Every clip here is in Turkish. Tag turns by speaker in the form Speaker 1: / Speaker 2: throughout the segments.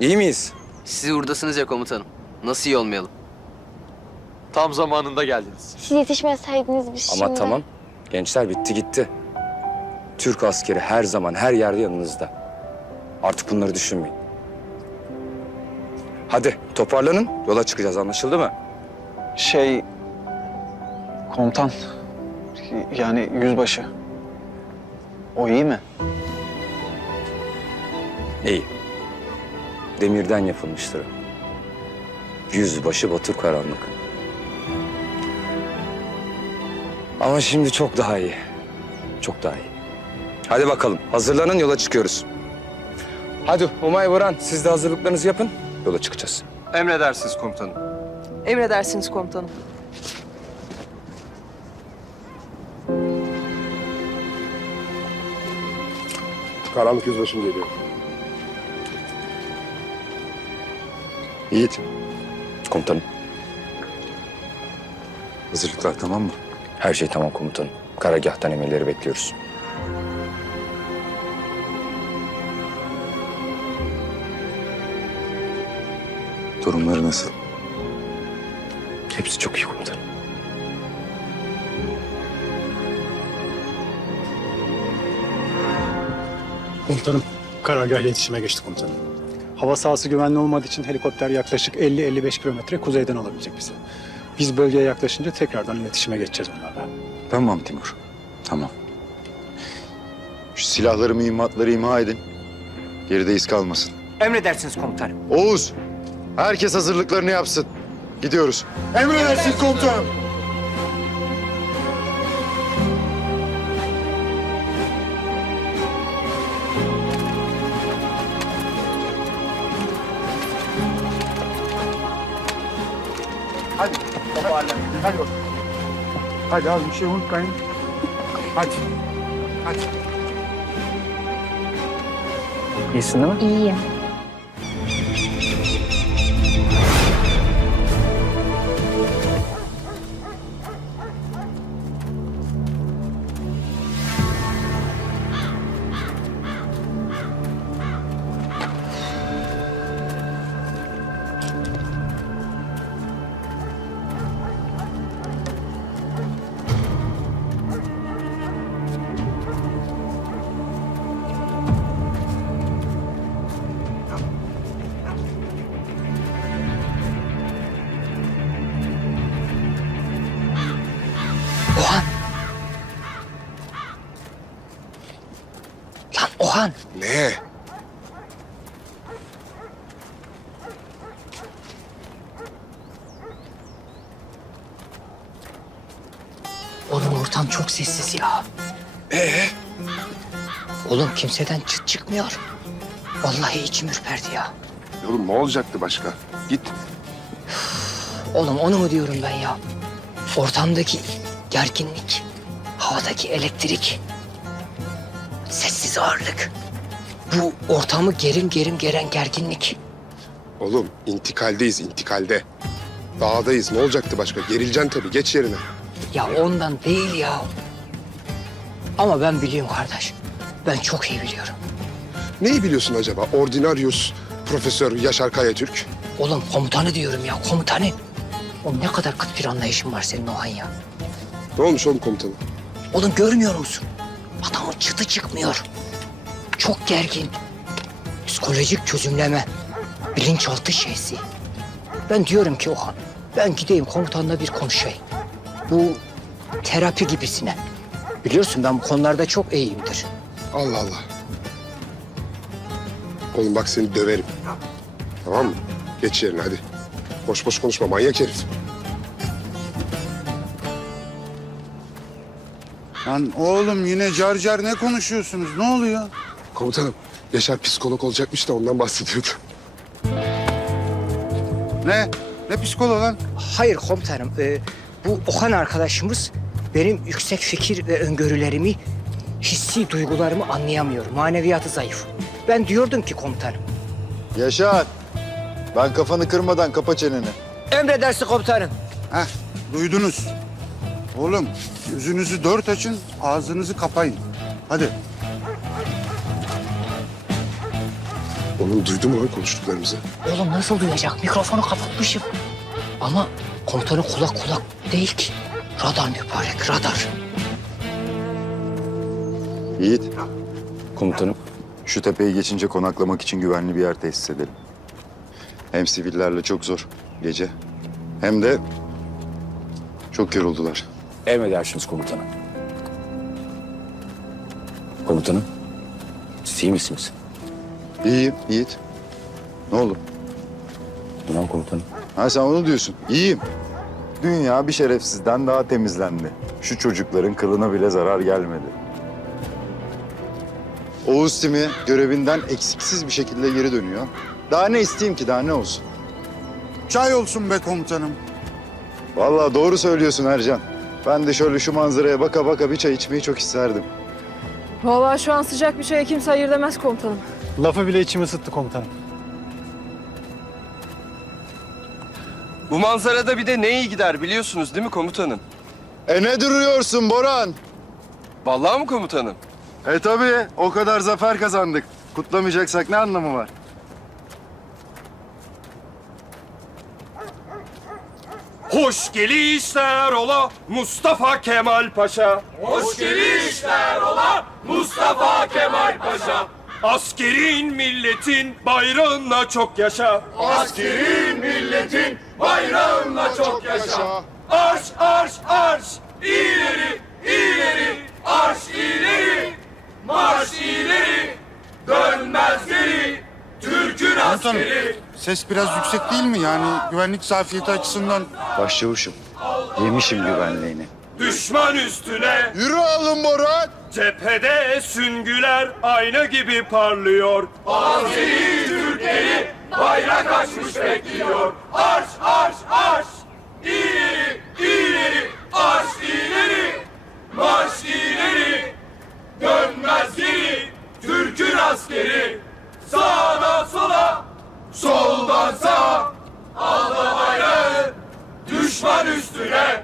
Speaker 1: İyi miyiz?
Speaker 2: Siz buradasınız ya komutanım. Nasıl iyi olmayalım?
Speaker 3: Tam zamanında geldiniz.
Speaker 4: Siz yetişmeseydiniz biz
Speaker 1: Ama
Speaker 4: şimdi.
Speaker 1: tamam. Gençler bitti gitti. Türk askeri her zaman her yerde yanınızda. Artık bunları düşünmeyin. Hadi toparlanın. Yola çıkacağız anlaşıldı mı?
Speaker 5: Şey... Komutan. Yani yüzbaşı. O iyi mi?
Speaker 1: İyi. Demirden yapılmıştır. Yüzbaşı Batur Karanlık. Ama şimdi çok daha iyi. Çok daha iyi. Hadi bakalım hazırlanın yola çıkıyoruz. Hadi Umay Buran siz de hazırlıklarınızı yapın. Yola çıkacağız.
Speaker 3: Emredersiniz komutanım.
Speaker 6: Emredersiniz komutanım.
Speaker 7: Karanlık yüzbaşım geliyor.
Speaker 1: Yiğit. Komutanım.
Speaker 7: Hazırlıklar tamam mı?
Speaker 1: Her şey tamam komutanım. Karargâhtan emirleri bekliyoruz.
Speaker 7: Durumları nasıl?
Speaker 1: Hepsi çok iyi komutanım.
Speaker 8: Komutanım, karargah iletişime geçti komutanım. Hava sahası güvenli olmadığı için helikopter yaklaşık 50-55 kilometre kuzeyden alabilecek bizi. Biz bölgeye yaklaşınca tekrardan iletişime geçeceğiz onlarla.
Speaker 7: Tamam Timur. Tamam. Şu silahları mühimmatları imha edin. Geride iz kalmasın.
Speaker 9: Emredersiniz komutanım.
Speaker 7: Oğuz, herkes hazırlıklarını yapsın. Gidiyoruz. Emredersin komutanım.
Speaker 8: Hadi az bir şey unutmayın. Hadi. Hadi. İyisin değil mi?
Speaker 4: İyiyim.
Speaker 9: Ortam çok sessiz ya. Ee? Oğlum kimseden çıt çıkmıyor. Vallahi içim ürperdi ya.
Speaker 7: Oğlum ne olacaktı başka? Git.
Speaker 9: Oğlum onu mu diyorum ben ya? Ortamdaki gerginlik, havadaki elektrik, sessiz ağırlık. Bu ortamı gerim gerim geren gerginlik.
Speaker 10: Oğlum intikaldeyiz intikalde. Dağdayız ne olacaktı başka? Gerileceksin tabii geç yerine.
Speaker 9: Ya ondan değil ya. Ama ben biliyorum kardeş. Ben çok iyi biliyorum.
Speaker 10: Neyi biliyorsun acaba? Ordinarius Profesör Yaşar Kayatürk.
Speaker 9: Oğlum komutanı diyorum ya komutanı. Oğlum ne kadar kıt bir anlayışın var senin Ohan ya.
Speaker 10: Ne olmuş oğlum komutanım?
Speaker 9: Oğlum görmüyor musun? Adamın çıtı çıkmıyor. Çok gergin. Psikolojik çözümleme. Bilinçaltı şeysi. Ben diyorum ki Ohan, ben gideyim komutanla bir konuşayım. Bu terapi gibisine. Biliyorsun ben bu konularda çok iyiyimdir.
Speaker 10: Allah Allah. Oğlum bak seni döverim. Tamam mı? Geç yerine hadi. Boş boş konuşma manyak herif.
Speaker 11: Lan oğlum yine car car ne konuşuyorsunuz? Ne oluyor?
Speaker 10: Komutanım Yaşar psikolog olacakmış da ondan bahsediyordu.
Speaker 11: Ne? Ne psikoloğu lan?
Speaker 9: Hayır komutanım, e, bu Okan arkadaşımız benim yüksek fikir ve öngörülerimi, hissi duygularımı anlayamıyor. Maneviyatı zayıf. Ben diyordum ki komutanım.
Speaker 7: Yaşar. Ben kafanı kırmadan kapa çeneni.
Speaker 9: Emredersin komutanım.
Speaker 11: Heh, duydunuz. Oğlum yüzünüzü dört açın, ağzınızı kapayın. Hadi.
Speaker 10: Oğlum duydu mu lan konuştuklarımızı?
Speaker 9: Oğlum nasıl duyacak? Mikrofonu kapatmışım. Ama komutanın kulak kulak değil ki. Radar mübarek, radar.
Speaker 7: Yiğit,
Speaker 1: Komutanım.
Speaker 7: şu tepeyi geçince konaklamak için güvenli bir yer tesis edelim. Hem sivillerle çok zor gece. Hem de çok yoruldular.
Speaker 1: Emredersiniz komutanım. Komutanım. Siz iyi misiniz?
Speaker 7: İyiyim Yiğit. Ne oldu?
Speaker 1: Tamam komutanım.
Speaker 7: Ha sen onu diyorsun. İyiyim. Dünya bir şerefsizden daha temizlendi. Şu çocukların kılına bile zarar gelmedi. Oğuz Timi görevinden eksiksiz bir şekilde geri dönüyor. Daha ne isteyeyim ki daha ne olsun?
Speaker 11: Çay olsun be komutanım.
Speaker 7: Vallahi doğru söylüyorsun Ercan. Ben de şöyle şu manzaraya baka baka bir çay içmeyi çok isterdim.
Speaker 6: Vallahi şu an sıcak bir şeye kimse hayır demez komutanım.
Speaker 8: Lafı bile içimi ısıttı komutanım.
Speaker 3: Bu manzarada bir de ne iyi gider biliyorsunuz değil mi komutanım?
Speaker 7: E ne duruyorsun Boran?
Speaker 3: Vallahi mı komutanım?
Speaker 7: E tabii o kadar zafer kazandık. Kutlamayacaksak ne anlamı var?
Speaker 3: Hoş gelişler ola Mustafa Kemal Paşa. Hoş gelişler ola Mustafa Kemal Paşa. Askerin milletin bayrağına çok yaşa. Askerin milletin bayrağına çok yaşa. Arş arş arş ileri ileri arş ileri marş ileri dönmez geri Türk'ün
Speaker 11: Komutanım
Speaker 3: askeri.
Speaker 11: ses biraz yüksek değil mi? Yani güvenlik zafiyeti açısından.
Speaker 7: Başçavuşum. Yemişim güvenliğini.
Speaker 3: Düşman üstüne
Speaker 7: Yürü oğlum Boran.
Speaker 3: Cephede süngüler ayna gibi parlıyor. Azeri Türkleri bayrak açmış bekliyor. Arş arş arş. İleri ileri arş ileri. Marş ileri. Dönmez geri. Türk'ün askeri. Sağdan sola. Soldan sağa aldı bayrağı düşman üstüne.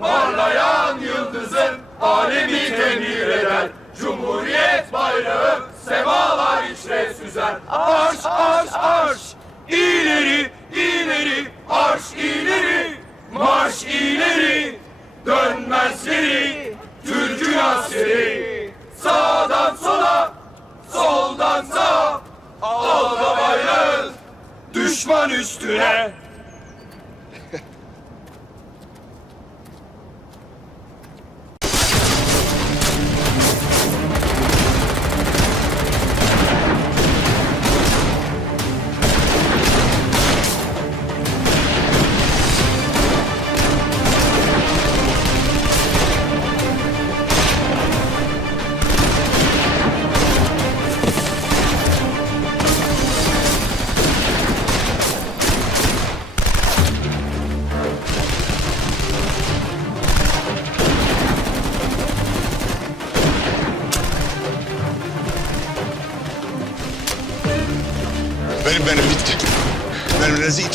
Speaker 3: Parlayan yıldızın alemi temir eder. Cumhuriyet bayrağı semalar içre süzer. Arş arş arş. İleri ileri. Arş ileri. Marş ileri. Dönmez geri Türk'ün askeri sağdan sola soldan sağa. Alda bayrağı. Düşman üstüne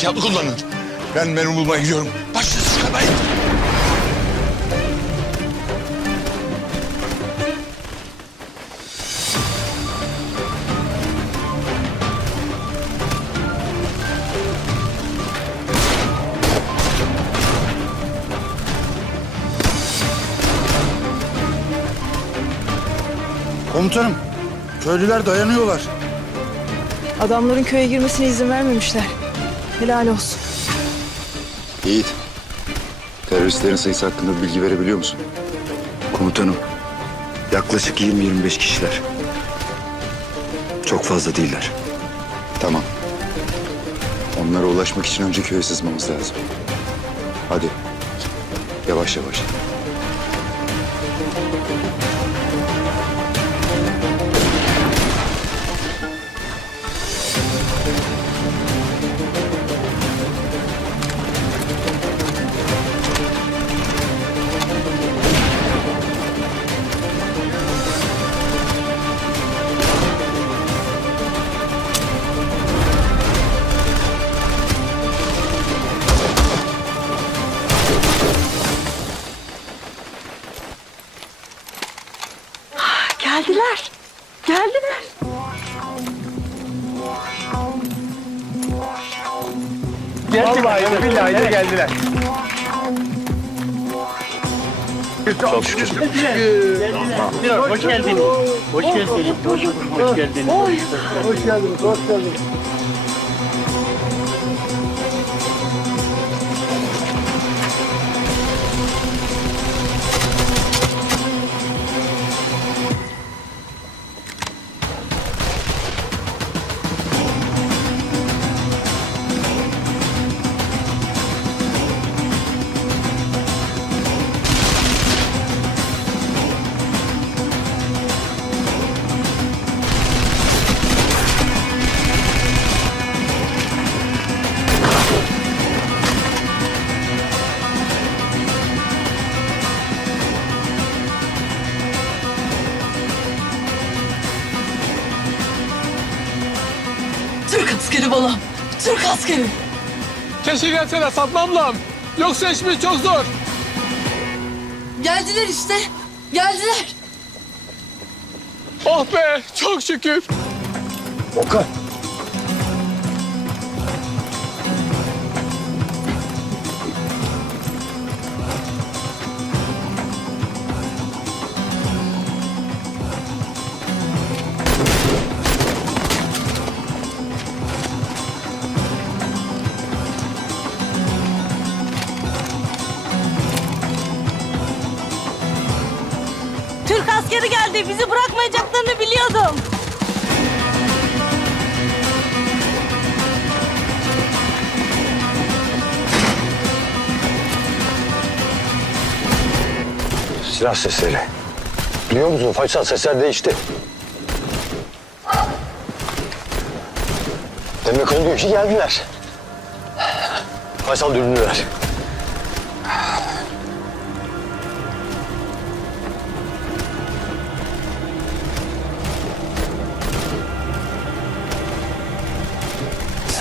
Speaker 11: ihtiyatlı kullanın. Ben mermi bulmaya gidiyorum. Başınızı çıkarmayın. Komutanım, köylüler dayanıyorlar.
Speaker 6: Adamların köye girmesine izin vermemişler. Helal olsun.
Speaker 7: Yiğit. Teröristlerin sayısı hakkında bir bilgi verebiliyor musun?
Speaker 1: Komutanım. Yaklaşık 20-25 kişiler. Çok fazla değiller.
Speaker 7: Tamam. Onlara ulaşmak için önce köye sızmamız lazım. Hadi. Yavaş yavaş.
Speaker 3: Vallahi billahi de geldiler.
Speaker 11: Çok şükür.
Speaker 4: Hoş geldiniz. Hoş geldiniz. Hoş, hoş geldiniz.
Speaker 8: Hoş geldiniz, hoş geldiniz.
Speaker 6: Askeri balam. Türk askeri.
Speaker 3: Keşke gelsene Fatma ablam. Yoksa işimiz çok zor.
Speaker 6: Geldiler işte. Geldiler.
Speaker 3: Oh be çok şükür.
Speaker 1: Okan.
Speaker 11: Silah sesleri. Biliyor musun Faysal sesler değişti. Demek oluyor ki geldiler. Faysal dürbünü ver.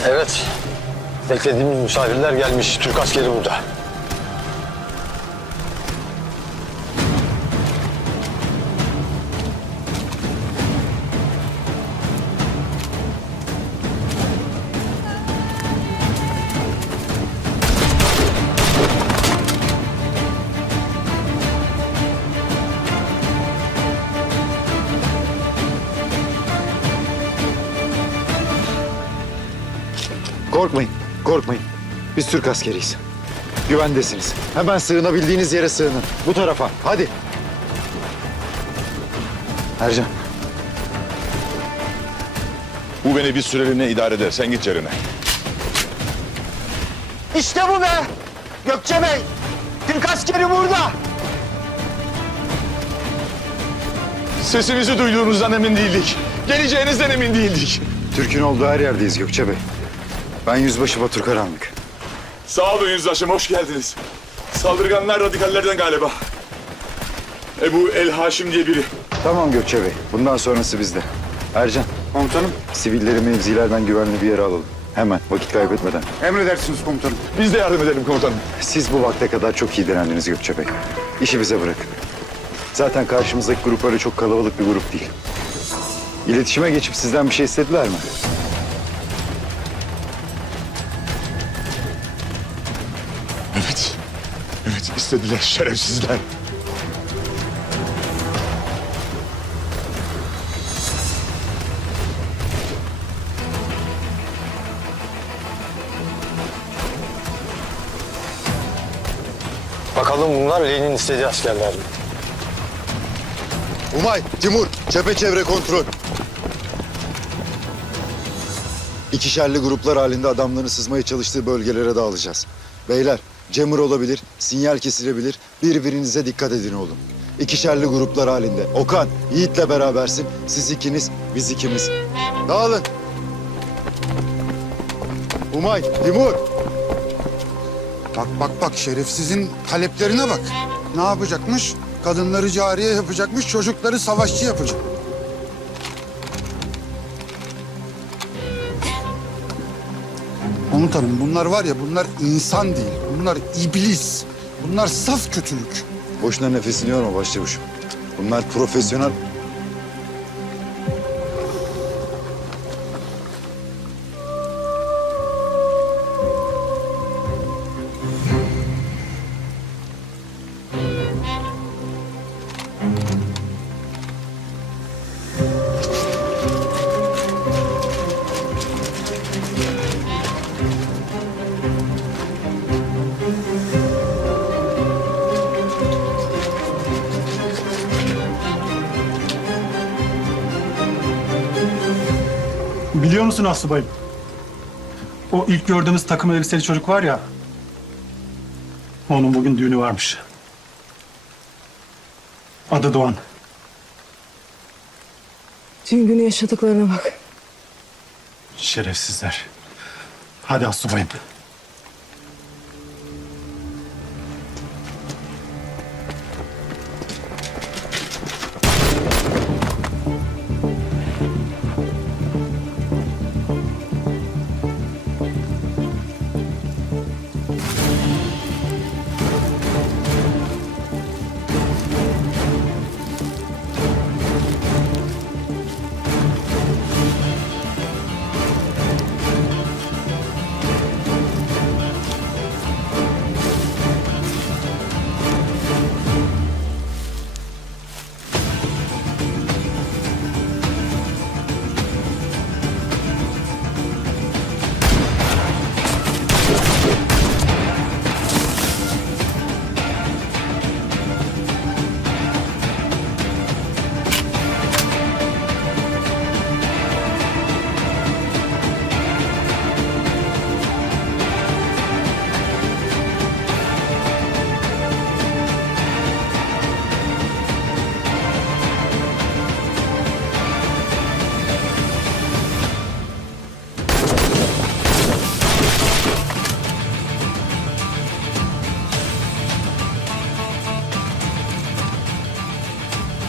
Speaker 11: Evet. Beklediğimiz misafirler gelmiş. Türk askeri burada.
Speaker 7: Korkmayın, korkmayın. Biz Türk askeriyiz. Güvendesiniz. Hemen sığınabildiğiniz yere sığının. Bu tarafa, hadi. Ercan,
Speaker 11: Bu beni bir süreliğine idare eder. Sen git yerine.
Speaker 5: İşte bu be! Gökçe Bey! Türk askeri burada!
Speaker 11: Sesinizi duyduğumuzdan emin değildik. Geleceğinizden emin değildik.
Speaker 7: Türk'ün olduğu her yerdeyiz Gökçe Bey. Ben Yüzbaşı Batur Karanlık.
Speaker 11: Sağ olun yüzbaşım, hoş geldiniz. Saldırganlar radikallerden galiba. Ebu El Haşim diye biri.
Speaker 7: Tamam Gökçe Bey, bundan sonrası bizde. Ercan,
Speaker 8: Komutanım.
Speaker 7: sivilleri mevzilerden güvenli bir yere alalım. Hemen, vakit kaybetmeden.
Speaker 8: Emredersiniz komutanım.
Speaker 11: Biz de yardım edelim komutanım.
Speaker 7: Siz bu vakte kadar çok iyi direndiniz Gökçe Bey. İşi bize bırakın. Zaten karşımızdaki grup öyle çok kalabalık bir grup değil. İletişime geçip sizden bir şey istediler mi?
Speaker 11: İstediler şerefsizler.
Speaker 5: Bakalım bunlar Lenin istediği askerler mi?
Speaker 7: Umay, Timur, çepeçevre kontrol. İkişerli gruplar halinde adamların sızmaya çalıştığı bölgelere dağılacağız. Beyler, cemur olabilir, sinyal kesilebilir. Birbirinize dikkat edin oğlum. İkişerli gruplar halinde. Okan, Yiğit'le berabersin. Siz ikiniz, biz ikimiz. Dağılın. Umay, Timur.
Speaker 12: Bak bak bak şerefsizin taleplerine bak. Ne yapacakmış? Kadınları cariye yapacakmış, çocukları savaşçı yapacak. Komutanım bunlar var ya bunlar insan değil. Bunlar iblis. Bunlar saf kötülük.
Speaker 7: Boşuna nefesini yorma başçavuşum. Bunlar profesyonel
Speaker 8: musun Aslıbayım? O ilk gördüğümüz takım elbiseli çocuk var ya. Onun bugün düğünü varmış. Adı Doğan.
Speaker 13: Tüm günü yaşadıklarına bak.
Speaker 8: Şerefsizler. Hadi Aslıbayım.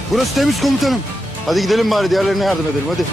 Speaker 12: Burası temiz komutanım.
Speaker 7: Hadi gidelim bari diğerlerine yardım edelim hadi.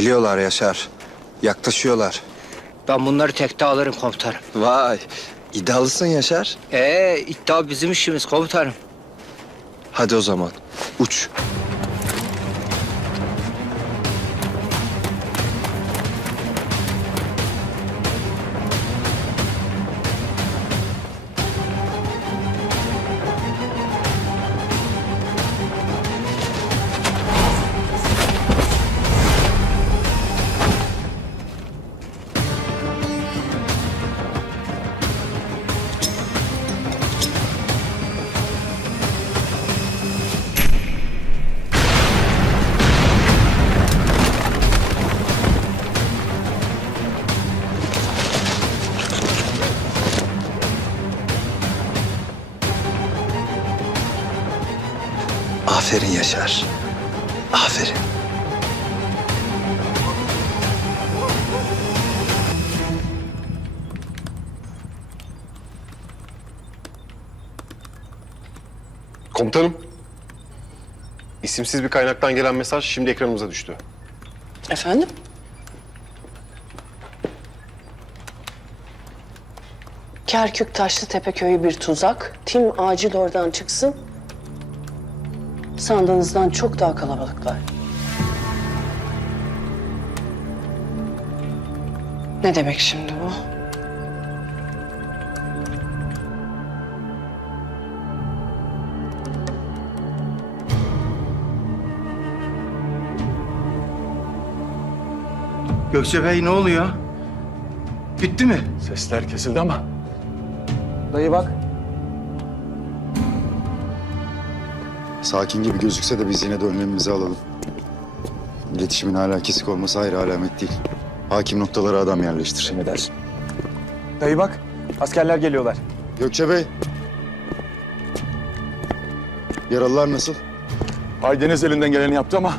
Speaker 14: Geliyorlar Yaşar. Yaklaşıyorlar.
Speaker 9: Ben bunları tekte alırım komutanım.
Speaker 14: Vay. iddialısın Yaşar.
Speaker 9: Ee iddia bizim işimiz komutanım.
Speaker 14: Hadi o zaman. Uç. Aferin Yaşar. Aferin.
Speaker 15: Komutanım. İsimsiz bir kaynaktan gelen mesaj şimdi ekranımıza düştü.
Speaker 13: Efendim?
Speaker 16: Kerkük Taşlıtepe köyü bir tuzak. Tim acil oradan çıksın. Sandığınızdan çok daha kalabalıklar. Ne demek şimdi bu?
Speaker 5: Gökçe Bey ne oluyor? Bitti mi?
Speaker 11: Sesler kesildi ama
Speaker 14: Dayı bak.
Speaker 7: Sakin gibi gözükse de biz yine de önlemimizi alalım. İletişimin hala kesik olması ayrı alamet değil. Hakim noktalara adam yerleştir.
Speaker 14: Ne dersin?
Speaker 5: Dayı bak. Askerler geliyorlar.
Speaker 7: Gökçe Bey. Yaralılar nasıl?
Speaker 11: Aydeniz elinden geleni yaptı ama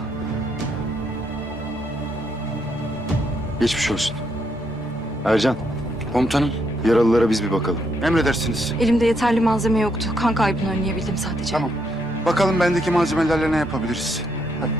Speaker 7: Geçmiş olsun. Ercan,
Speaker 5: Komutanım.
Speaker 7: yaralılara biz bir bakalım.
Speaker 12: Emredersiniz.
Speaker 13: Elimde yeterli malzeme yoktu. Kan kaybını önleyebildim sadece.
Speaker 12: Tamam. Bakalım bendeki malzemelerle ne yapabiliriz? Hadi.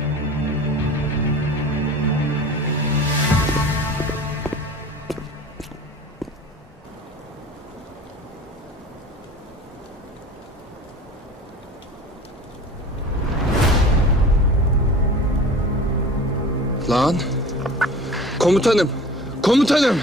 Speaker 3: Lan. Komutanım. Komutanım.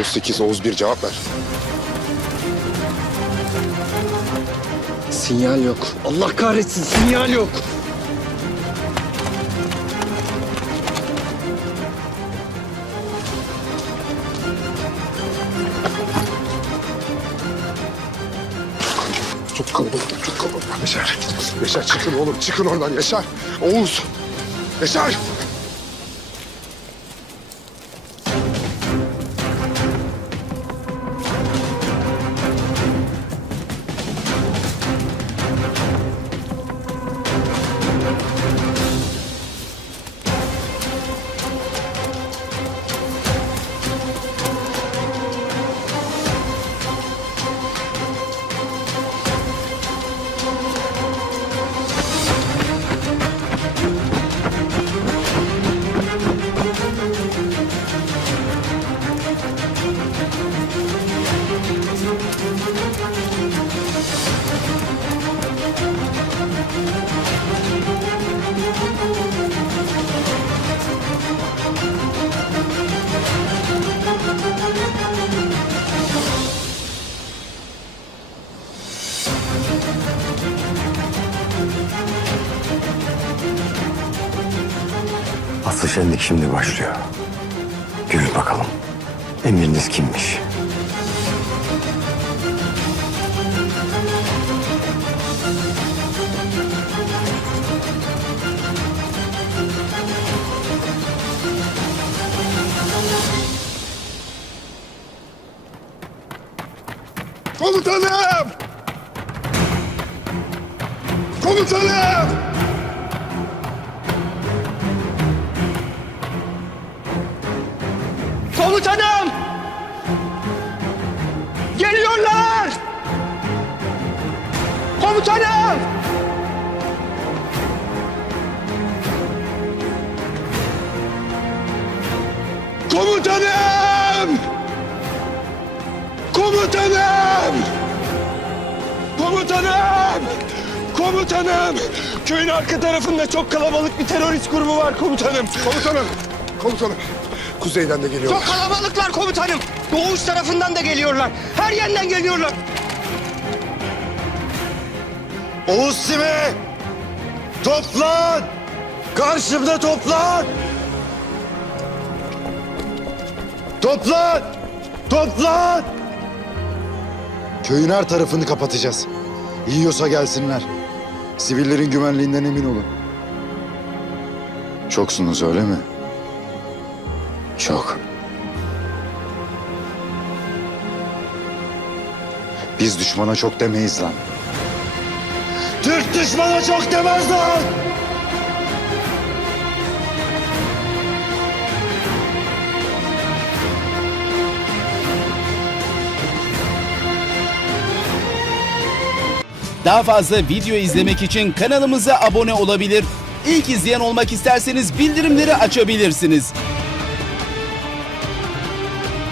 Speaker 10: Oğuz 8, Oğuz 1 cevap ver.
Speaker 3: Sinyal yok. Allah kahretsin sinyal yok.
Speaker 10: Çok kalabalık, çok kalabalık. Yaşar, Yaşar çıkın oğlum, çıkın oradan Yaşar. Oğuz, Yaşar.
Speaker 5: Şenlik şimdi başlıyor. Görün bakalım. Emriniz kimmiş? Komutanım! Geliyorlar! Komutanım!
Speaker 10: Komutanım! Komutanım! Komutanım! Komutanım! Köyün arka tarafında çok kalabalık bir terörist grubu var komutanım. Komutanım! Komutanım! Kuzeyden de geliyorlar.
Speaker 5: Çok kalabalıklar komutanım. Doğuş tarafından da geliyorlar. Her yerden geliyorlar.
Speaker 7: Oğuz Sime! Toplan! Karşımda toplan! Toplan! Toplan! Köyün her tarafını kapatacağız. Yiyorsa gelsinler. Sivillerin güvenliğinden emin olun. Çoksunuz öyle mi? Çok. Biz düşmana çok demeyiz lan. Türk düşmana çok demez lan!
Speaker 17: Daha fazla video izlemek için kanalımıza abone olabilir. İlk izleyen olmak isterseniz bildirimleri açabilirsiniz.